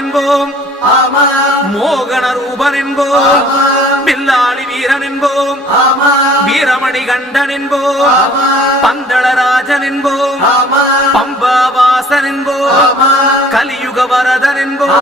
என்போம், மோகன ரூபன் என்போம், பில்லாளி வீரன் என்போம், வீரமணி கண்டன் என்போம், பந்தளராஜன் என்போம், பம்பாவாசன் என்போம், கலியுக வரதன் என்போம்.